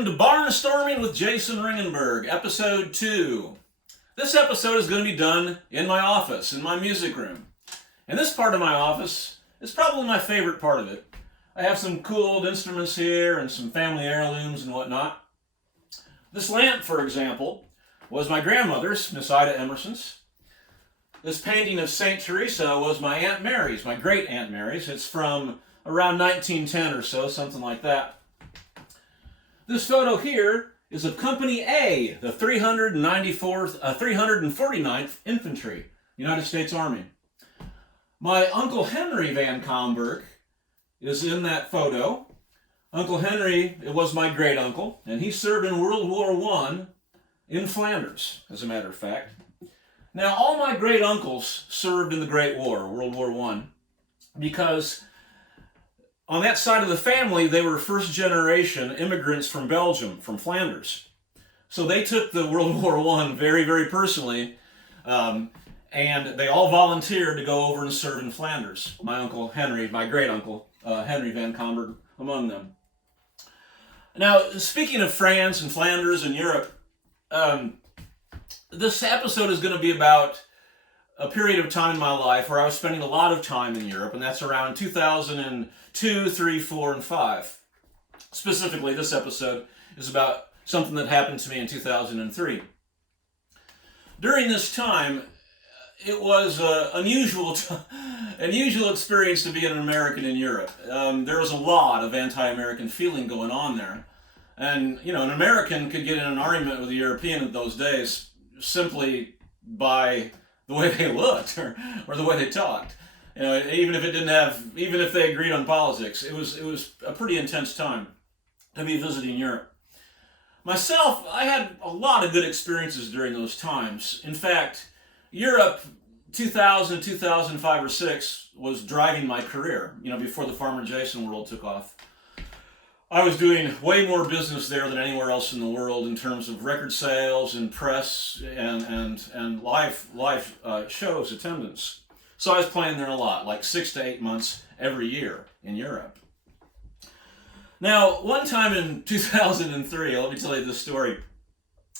Welcome to Barnstorming with Jason Ringenberg, episode 2. This episode is going to be done in my office, in my music room. And this part of my office is probably my favorite part of it. I have some cool old instruments here and some family heirlooms and whatnot. This lamp, for example, was my grandmother's, Miss Ida Emerson's. This painting of St. Teresa was my Aunt Mary's, my great Aunt Mary's. It's from around 1910 or so, something like that. This photo here is of Company A, the 349th Infantry, United States Army. My Uncle Henry Van Comberg is in that photo. Uncle Henry, it was my great uncle, and he served in World War I in Flanders, as a matter of fact. Now, all my great uncles served in the Great War, World War I, because on that side of the family, they were first-generation immigrants from Belgium, from Flanders. So they took the World War I very, very personally, and they all volunteered to go over and serve in Flanders. My Uncle Henry, my great-uncle, Henry Van Comberg, among them. Now, speaking of France and Flanders and Europe, this episode is going to be about a period of time in my life where I was spending a lot of time in Europe, and that's around 2002, 3, 4, and 5. Specifically, this episode is about something that happened to me in 2003. During this time, it was an unusual experience to be an American in Europe. There was a lot of anti-American feeling going on there. And, you know, an American could get in an argument with a European in those days simply by the way they looked or the way they talked. You know, even if they agreed on politics, it was a pretty intense time to be visiting Europe. Myself, I had a lot of good experiences during those times. In fact, Europe 2000, 2005 or 6 was driving my career, you know, before the Farmer Jason world took off. I was doing way more business there than anywhere else in the world in terms of record sales and press and live shows attendance. So I was playing there a lot, like 6 to 8 months every year in Europe. Now, one time in 2003, let me tell you this story.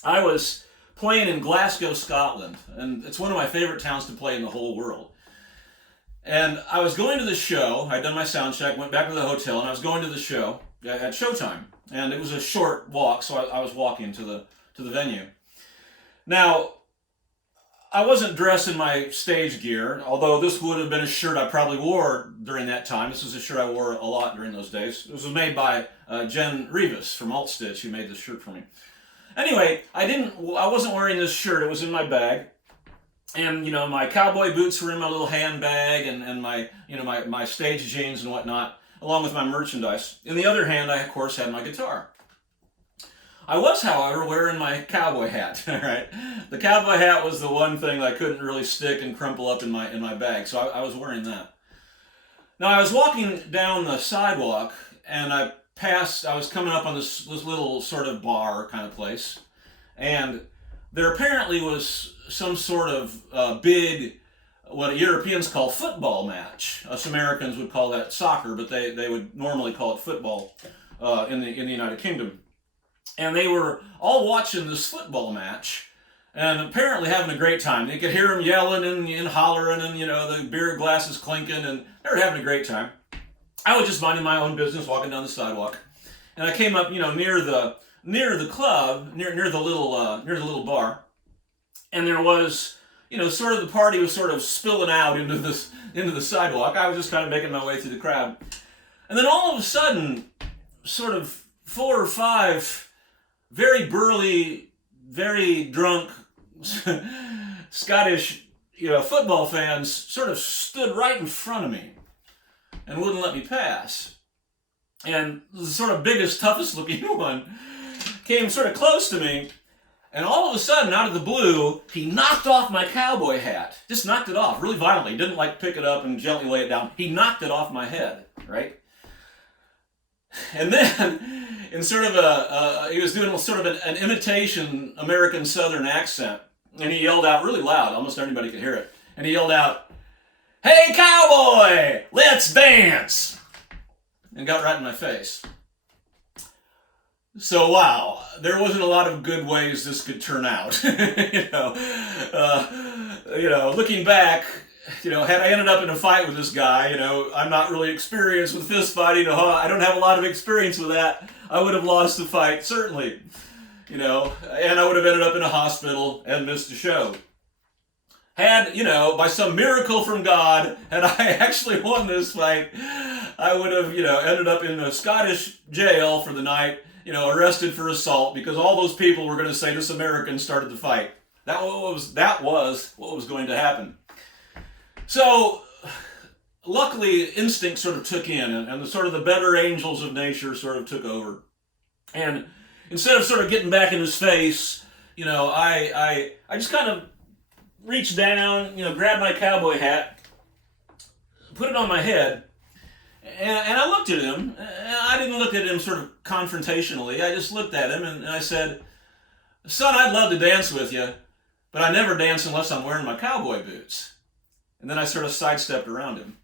I was playing in Glasgow, Scotland, and it's one of my favorite towns to play in the whole world. And I was going to the show. I'd done my sound check, went back to the hotel, and I was going to the show at showtime, and it was a short walk, so I was walking to the venue. Now, I wasn't dressed in my stage gear, although this would have been a shirt I probably wore during that time. This was a shirt I wore a lot during those days. It was made by Jen Rivas from Alt Stitch, who made this shirt for me. Anyway, I wasn't wearing this shirt. It was in my bag. And, you know, my cowboy boots were in my little handbag and my stage jeans and whatnot, along with my merchandise. In the other hand, I, of course, had my guitar. I was, however, wearing my cowboy hat, right? The cowboy hat was the one thing that I couldn't really stick and crumple up in my bag, so I was wearing that. Now, I was walking down the sidewalk, and I was coming up on this little sort of bar kind of place, and there apparently was some sort of big, what Europeans call football match. Us Americans would call that soccer, but they would normally call it football in the United Kingdom. And they were all watching this football match and apparently having a great time. You could hear them yelling and hollering and, you know, the beer glasses clinking, and they were having a great time. I was just minding my own business, walking down the sidewalk. And I came up, you know, near the club, near the little bar. And there was, you know, sort of the party was sort of spilling out into the sidewalk. I was just kind of making my way through the crowd. And then all of a sudden, sort of 4 or 5 very burly, very drunk Scottish, you know, football fans sort of stood right in front of me and wouldn't let me pass. And the sort of biggest, toughest looking one came sort of close to me, and all of a sudden, out of the blue, he knocked off my cowboy hat. Just knocked it off really violently. He didn't like pick it up and gently lay it down. He knocked it off my head, right? And then, in sort of he was doing sort of an imitation American Southern accent, and he yelled out really loud, almost everybody could hear it, and he yelled out, "Hey cowboy, let's dance!" and got right in my face. So wow, there wasn't a lot of good ways this could turn out. Looking back, had I ended up in a fight with this guy, I'm not really experienced with fist fighting. I don't have a lot of experience with that. I would have lost the fight, certainly. And I would have ended up in a hospital and missed a show. Had, by some miracle from God, had I actually won this fight, I would have, ended up in a Scottish jail for the night, arrested for assault, because all those people were going to say this American started the fight. That was what was going to happen. So, luckily, instinct sort of took in, and the better angels of nature sort of took over. And instead of sort of getting back in his face, I just kind of reached down, grabbed my cowboy hat, put it on my head, and I looked at him. I didn't look at him sort of confrontationally. I just looked at him and I said, "Son, I'd love to dance with you, but I never dance unless I'm wearing my cowboy boots." And then I sort of sidestepped around him.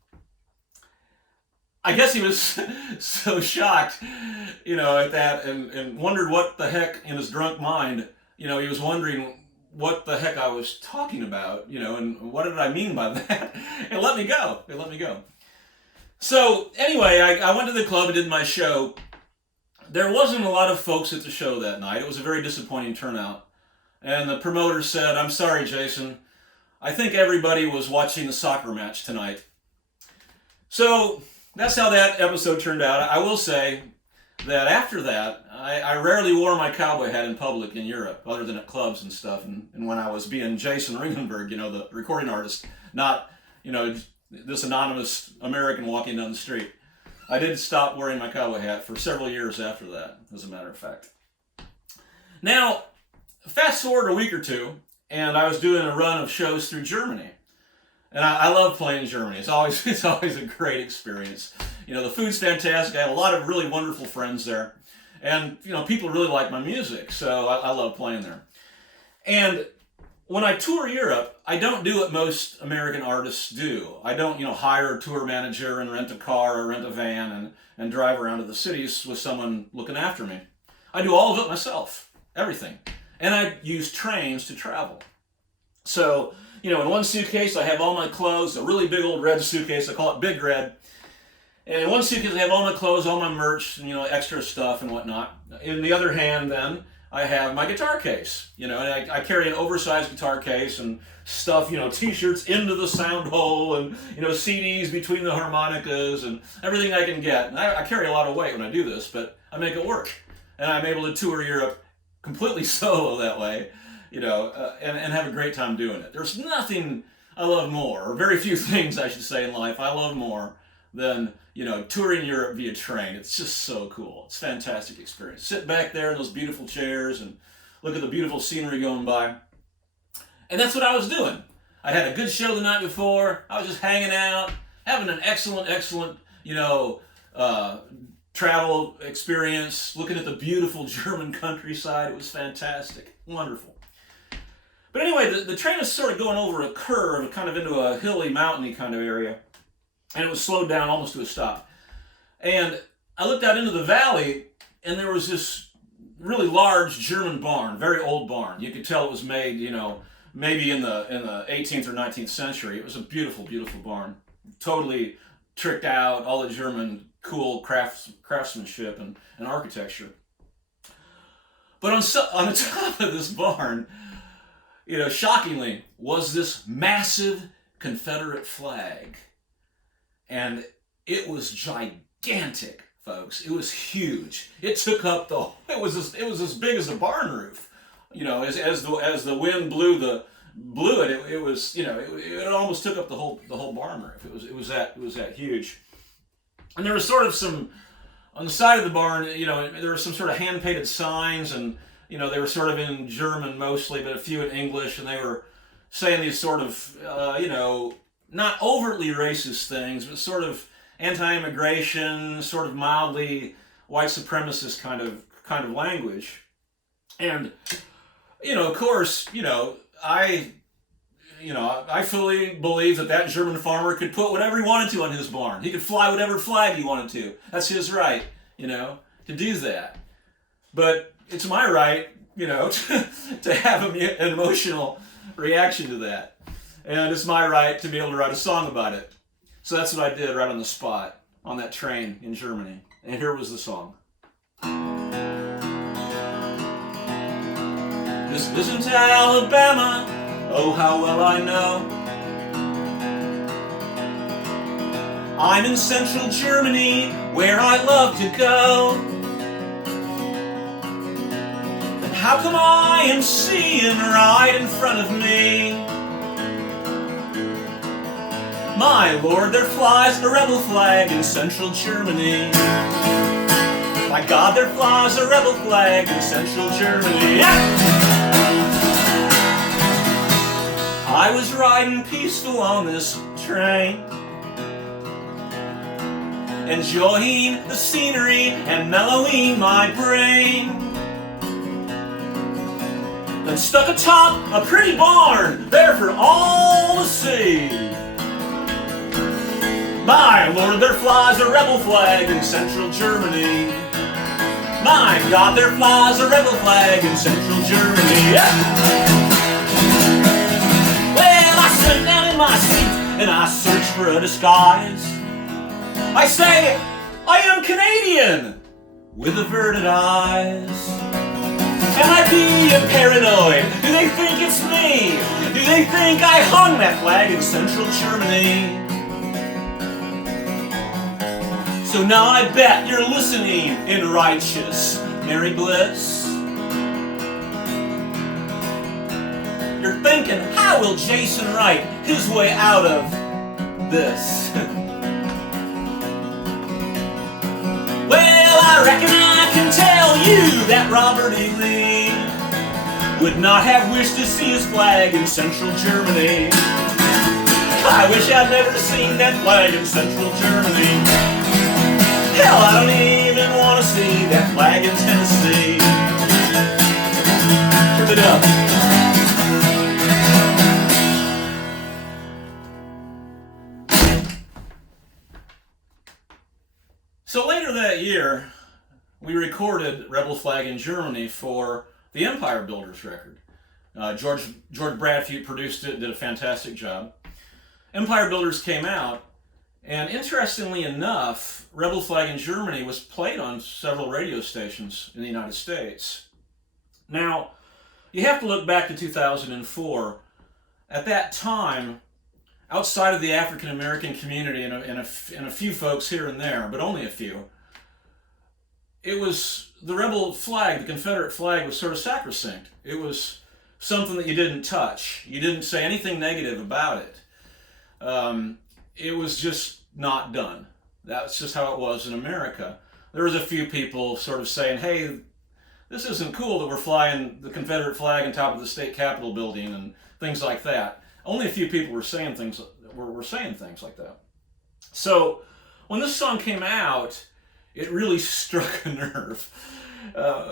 I guess he was so shocked, at that and wondered what the heck in his drunk mind, he was wondering what the heck I was talking about, and what did I mean by that? It let me go. So anyway, I went to the club and did my show. There wasn't a lot of folks at the show that night. It was a very disappointing turnout. And the promoter said, "I'm sorry, Jason. I think everybody was watching the soccer match tonight." So that's how that episode turned out. I will say that after that, I rarely wore my cowboy hat in public in Europe, other than at clubs and stuff. And when I was being Jason Ringenberg, the recording artist, not, this anonymous American walking down the street. I did stop wearing my cowboy hat for several years after that, as a matter of fact. Now, fast forward a week or two, and I was doing a run of shows through Germany. And I love playing in Germany. It's always a great experience. The food's fantastic. I have a lot of really wonderful friends there. And, people really like my music, so I love playing there. And when I tour Europe, I don't do what most American artists do. I don't, hire a tour manager and rent a car or rent a van and drive around to the cities with someone looking after me. I do all of it myself, everything. And I use trains to travel. So, in one suitcase I have all my clothes, a really big old red suitcase, I call it Big Red. And in one suitcase I have all my clothes, all my merch, and, extra stuff and whatnot. In the other hand, then, I have my guitar case, and I carry an oversized guitar case and stuff, t-shirts into the sound hole and, CDs between the harmonicas and everything I can get. And I carry a lot of weight when I do this, but I make it work. And I'm able to tour Europe completely solo that way, and have a great time doing it. There's nothing I love more, or very few things I should say in life I love more than, touring Europe via train. It's just so cool. It's a fantastic experience. Sit back there in those beautiful chairs and look at the beautiful scenery going by. And that's what I was doing. I had a good show the night before. I was just hanging out, having an excellent, travel experience, looking at the beautiful German countryside. It was fantastic. Wonderful. But anyway, the train was sort of going over a curve, kind of into a hilly, mountainy kind of area. And it was slowed down almost to a stop. And I looked out into the valley, and there was this really large German barn, very old barn. You could tell it was made, maybe in the 18th or 19th century. It was a beautiful, beautiful barn. Totally tricked out, all the German cool craftsmanship and architecture. But on the top of this barn, shockingly, was this massive Confederate flag. And it was gigantic, folks. It was huge. It took up it was as big as the barn roof. As the wind blew it, it was, it almost took up the whole barn roof. It was that huge. And there was sort of some on the side of the barn, there were some sort of hand-painted signs, and they were sort of in German mostly, but a few in English, and they were saying these sort of not overtly racist things, but sort of anti-immigration, sort of mildly white supremacist kind of language. And of course, I fully believe that German farmer could put whatever he wanted to on his barn. He could fly whatever flag he wanted to. That's his right, to do that. But it's my right, to have an emotional reaction to that. And it's my right to be able to write a song about it. So that's what I did right on the spot, on that train in Germany. And here was the song. This isn't Alabama, oh how well I know. I'm in central Germany, where I love to go. But how come I am seeing right in front of me? My lord, there flies a rebel flag in central Germany. My God, there flies a rebel flag in central Germany. Yeah! I was riding peaceful on this train, enjoying the scenery and mellowing my brain. Then stuck atop a pretty barn, there for all to see. My lord, there flies a rebel flag in central Germany. My God, there flies a rebel flag in central Germany. Yeah! Well, I sat down in my seat and I searched for a disguise. I say, I am Canadian with averted eyes. Am I being paranoid? Do they think it's me? Do they think I hung that flag in central Germany? So now I bet you're listening in righteous merry bliss. You're thinking, how will Jason write his way out of this? Well, I reckon I can tell you that Robert E. Lee would not have wished to see his flag in central Germany. I wish I'd never seen that flag in central Germany. Hell, I don't even want to see that flag in Tennessee. Turn it up. So later that year, we recorded Rebel Flag in Germany for the Empire Builders record. George Bradfute produced it, did a fantastic job. Empire Builders came out, and interestingly enough, Rebel Flag in Germany was played on several radio stations in the United States. Now, you have to look back to 2004. At that time, outside of the African American community and a few folks here and there, but only a few, it was the rebel flag, the Confederate flag, was sort of sacrosanct. It was something that you didn't touch. You didn't say anything negative about it. It was just not done. That's just how it was in America. There was a few people sort of saying, hey, this isn't cool that we're flying the Confederate flag on top of the state capitol building and things like that. Only a few people were saying things like that. So when this song came out, it really struck a nerve.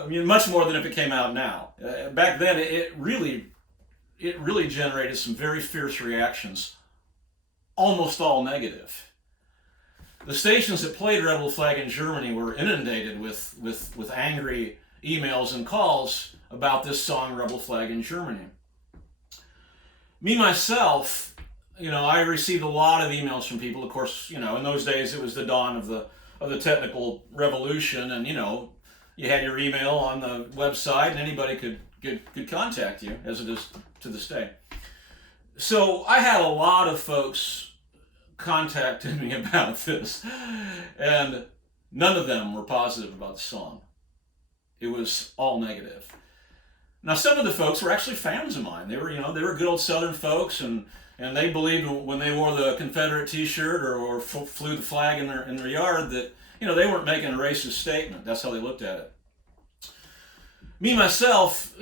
Much more than if it came out now. Back then, it really generated some very fierce reactions, almost all negative. The stations that played Rebel Flag in Germany were inundated with angry emails and calls about this song, Rebel Flag in Germany. Me, myself, I received a lot of emails from people. Of course, in those days it was the dawn of the technical revolution, and you had your email on the website, and anybody could contact you, as it is to this day. So I had a lot of folks contacting me about this, and none of them were positive about the song. It was all negative. Now, some of the folks were actually fans of mine. They were good old Southern folks, and they believed when they wore the Confederate T-shirt or flew the flag in their yard that they weren't making a racist statement. That's how they looked at it. Me myself,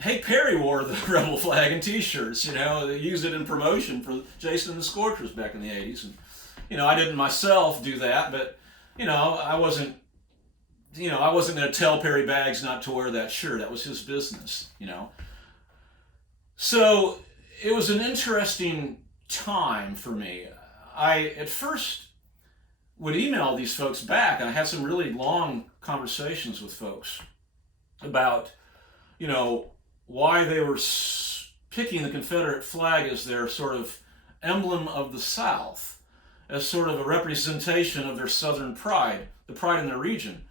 Hank Perry wore the rebel flag in T-shirts. They used it in promotion for Jason and the Scorchers back in the '80s, and I didn't myself do that, but I wasn't going to tell Perry Baggs not to wear that shirt. That was his business, So it was an interesting time for me. I, at first, would email these folks back, and I had some really long conversations with folks. about, why they were picking the Confederate flag as their sort of emblem of the South, as sort of a representation of their Southern pride, the pride in their region,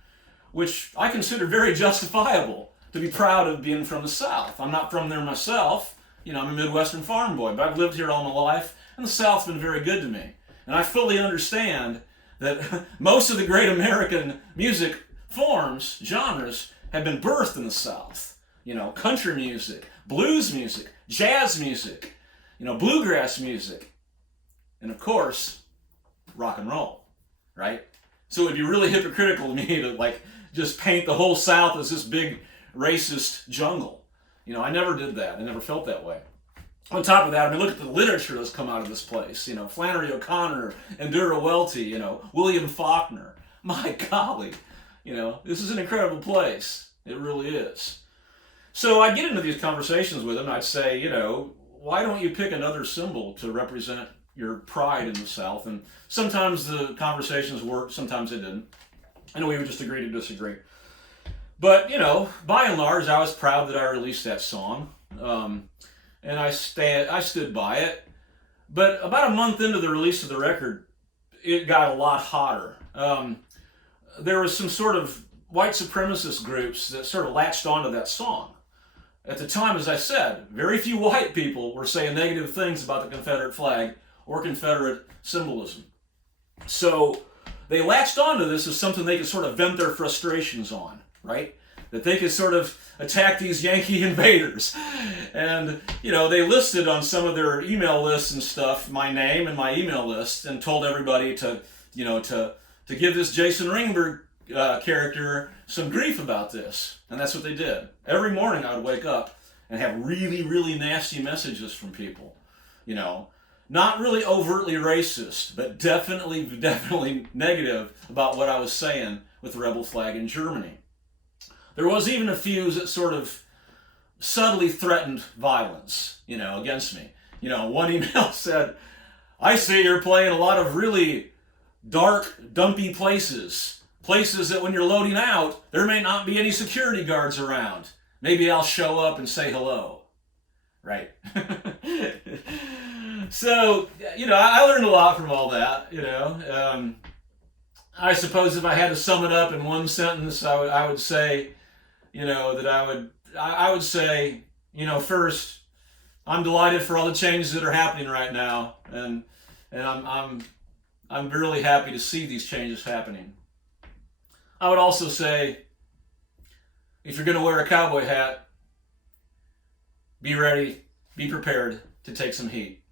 which I consider very justifiable, to be proud of being from the South. I'm not from there myself. I'm a Midwestern farm boy, but I've lived here all my life, and the South's been very good to me. And I fully understand that most of the great American music forms, genres, have been birthed in the South. Country music, blues music, jazz music, bluegrass music, and of course, rock and roll, right? So it'd be really hypocritical to me to just paint the whole South as this big racist jungle. I never did that. I never felt that way. On top of that, look at the literature that's come out of this place. Flannery O'Connor, Endura Welty, William Faulkner. My golly, this is an incredible place. It really is. So I'd get into these conversations with him, and I'd say, why don't you pick another symbol to represent your pride in the South? And sometimes the conversations worked, sometimes they didn't. And we would just agree to disagree. But, by and large, I was proud that I released that song. And I stood by it. But about a month into the release of the record, it got a lot hotter. There was some sort of white supremacist groups that sort of latched onto that song. At the time, as I said, very few white people were saying negative things about the Confederate flag or Confederate symbolism. So they latched onto this as something they could sort of vent their frustrations on, right? That they could sort of attack these Yankee invaders. And, they listed on some of their email lists and stuff my name and my email list, and told everybody to give this Jason Ringenberg character some grief about this. And that's what they did. Every morning I would wake up and have really, really nasty messages from people. Not really overtly racist, but definitely negative about what I was saying with the rebel flag in Germany. There was even a few that sort of subtly threatened violence, against me. One email said, "I see you're playing a lot of really dark, dumpy places that when you're loading out, there may not be any security guards around. Maybe I'll show up and say hello." Right? So, I learned a lot from all that, I suppose if I had to sum it up in one sentence, I would say, that I would say, first, I'm delighted for all the changes that are happening right now, and I'm really happy to see these changes happening. I would also say, if you're going to wear a cowboy hat, be ready, be prepared to take some heat.